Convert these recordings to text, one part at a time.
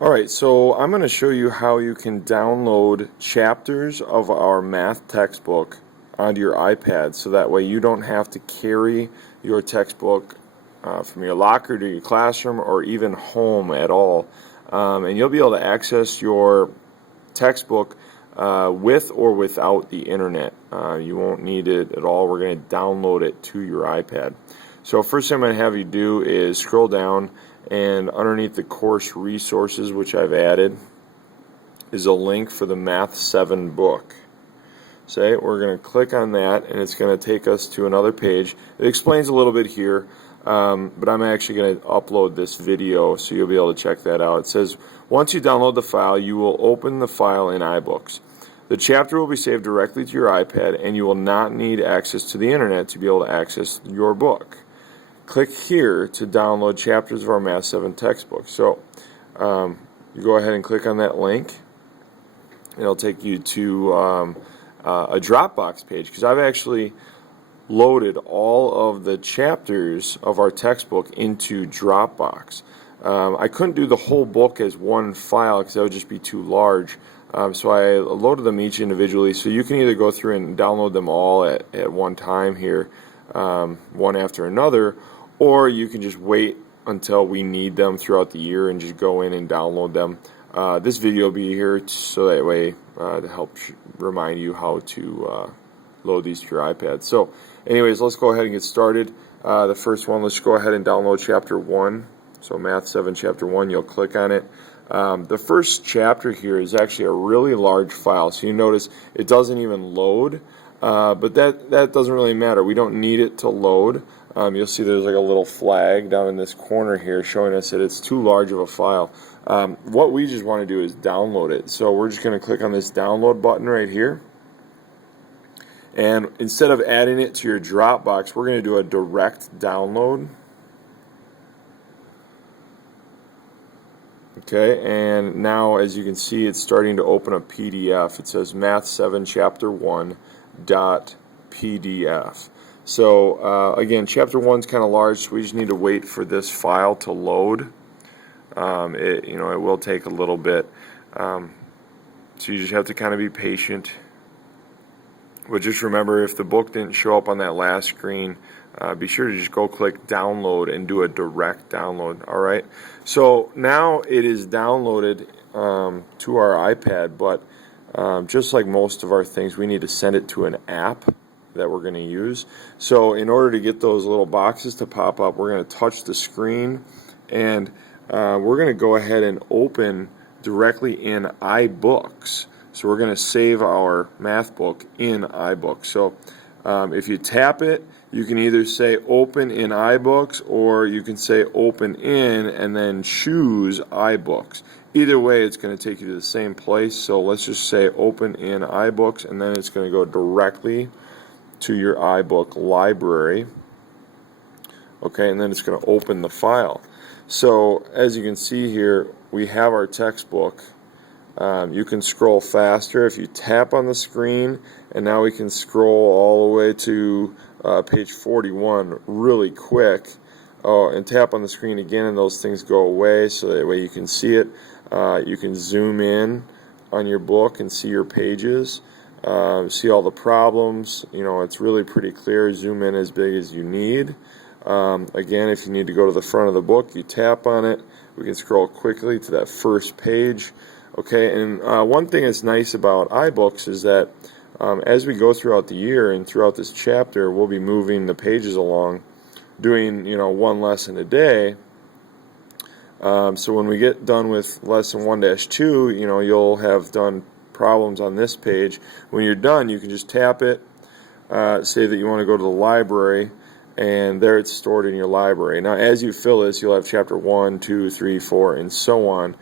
Alright, so I'm going to show you how you can download chapters of our math textbook onto your iPad, so that way you don't have to carry your textbook from your locker to your classroom or even home at all. And you'll be able to access your textbook with or without the internet. You won't need it at all. We're going to download it to your iPad. So first thing I'm going to have you do is scroll down, and underneath the course resources, which I've added, is a link for the Math 7 book. So we're going to click on that, and it's going to take us to another page. It explains a little bit here, but I'm actually going to upload this video so you'll be able to check that out. It says, once you download the file, you will open the file in iBooks. The chapter will be saved directly to your iPad, and you will not need access to the internet to be able to access your book. Click here to download chapters of our Math 7 textbook. So you go ahead and click on that link. It'll take you to a Dropbox page, because I've actually loaded all of the chapters of our textbook into Dropbox. I couldn't do the whole book as one file because that would just be too large. So I loaded them each individually, so you can either go through and download them all at one time here, one after another, or you can just wait until we need them throughout the year and just go in and download them. This video will be here so that way to help remind you how to load these to your iPad. So anyways, let's go ahead and get started. The first one, let's go ahead and download chapter 1. So Math 7 chapter 1, you'll click on it. The first chapter here is actually a really large file, so you notice it doesn't even load, but that doesn't really matter. We don't need it to load. You'll see there's like a little flag down in this corner here showing us that it's too large of a file. What we just want to do is download it. So we're just going to click on this download button right here. And instead of adding it to your Dropbox, we're going to do a direct download. Okay, and now as you can see, it's starting to open a PDF. It says Math 7 Chapter 1 .pdf. So again, Chapter 1 is kind of large, so we just need to wait for this file to load. It will take a little bit, so you just have to kind of be patient. But just remember, if the book didn't show up on that last screen, be sure to just go click download and do a direct download. Alright, so now it is downloaded to our iPad, but just like most of our things, we need to send it to an app that we're going to use. So in order to get those little boxes to pop up, we're going to touch the screen, and we're going to go ahead and open directly in iBooks. So we're going to save our math book in iBooks. So if you tap it, you can either say open in iBooks, or you can say open in and then choose iBooks. Either way, it's going to take you to the same place. So let's just say open in iBooks, and then it's going to go directly to your iBook library. Okay, and then it's going to open the file. So as you can see here, we have our textbook. You can scroll faster if you tap on the screen, and now we can scroll all the way to page 41 really quick. And tap on the screen again, and those things go away, so that way you can see it. You can zoom in on your book and see your pages, see all the problems. It's really pretty clear. Zoom in as big as you need. Again, if you need to go to the front of the book, you tap on it. We can scroll quickly to that first page. Okay, and one thing that's nice about iBooks is that as we go throughout the year and throughout this chapter, we'll be moving the pages along, doing one lesson a day. So when we get done with lesson 1-2, you'll have done problems on this page. When you're done, you can just tap it, say that you want to go to the library, and there it's stored in your library. Now as you fill this, you'll have chapter 1, 2, 3, 4, and so on.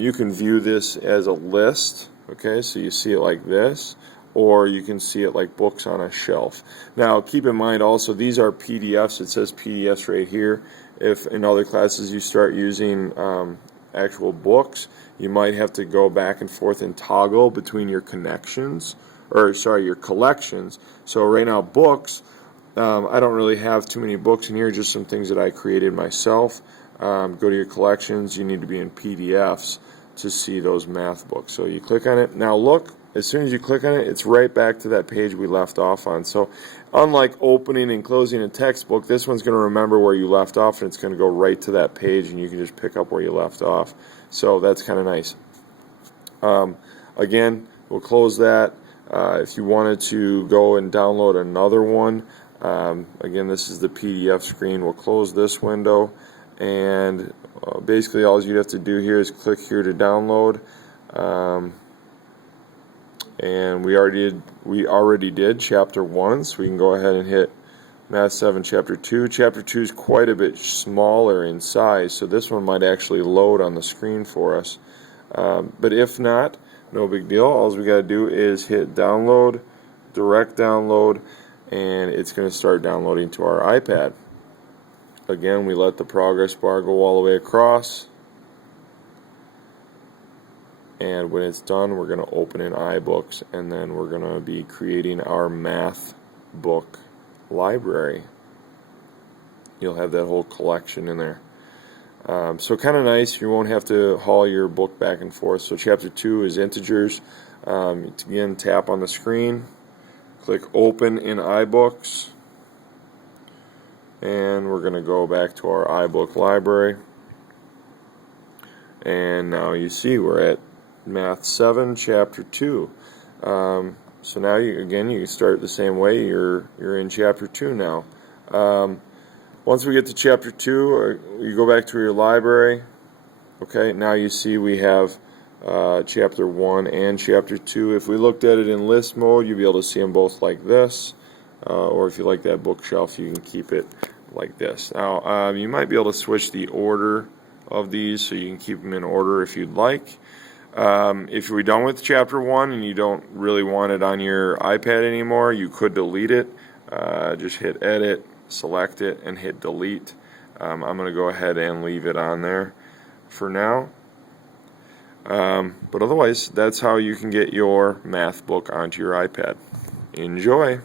You can view this as a list, okay, so you see it like this, or you can see it like books on a shelf. Now keep in mind also, these are PDFs. It says PDFs right here. If in other classes you start using actual books, you might have to go back and forth and toggle between your connections, or sorry, your collections. So right now, books, I don't really have too many books in here, just some things that I created myself. go to your collections. You need to be in PDFs to see those math books. So you click on it. Now look, as soon as you click on it, it's right back to that page we left off on. So unlike opening and closing a textbook, this one's going to remember where you left off, and it's going to go right to that page, and you can just pick up where you left off. So that's kind of nice. Again, we'll close that. If you wanted to go and download another one, again, this is the PDF screen. We'll close this window, and basically all you have to do here is click here to download. And we already did chapter 1, so we can go ahead and hit Math 7 chapter 2. Chapter 2 is quite a bit smaller in size, so this one might actually load on the screen for us. But if not, no big deal. All we got to do is hit download, direct download, and it's going to start downloading to our iPad. Again, we let the progress bar go all the way across. And when it's done, we're going to open in iBooks, and then we're going to be creating our math book library. You'll have that whole collection in there. So kind of nice. You won't have to haul your book back and forth. So chapter 2 is integers. Again, tap on the screen, click open in iBooks, and we're going to go back to our iBook library. And now you see we're at Math 7 chapter 2. So now you can start the same way. You're in chapter 2 now. Once we get to chapter 2, you go back to your library. Okay, now you see we have chapter 1 and chapter 2. If we looked at it in list mode, you'd be able to see them both like this. Or if you like that bookshelf, you can keep it like this. Now, you might be able to switch the order of these, so you can keep them in order if you'd like. If you're done with chapter 1 and you don't really want it on your iPad anymore, you could delete it. Just hit edit, select it, and hit delete. I'm going to go ahead and leave it on there for now. But otherwise, that's how you can get your math book onto your iPad. Enjoy!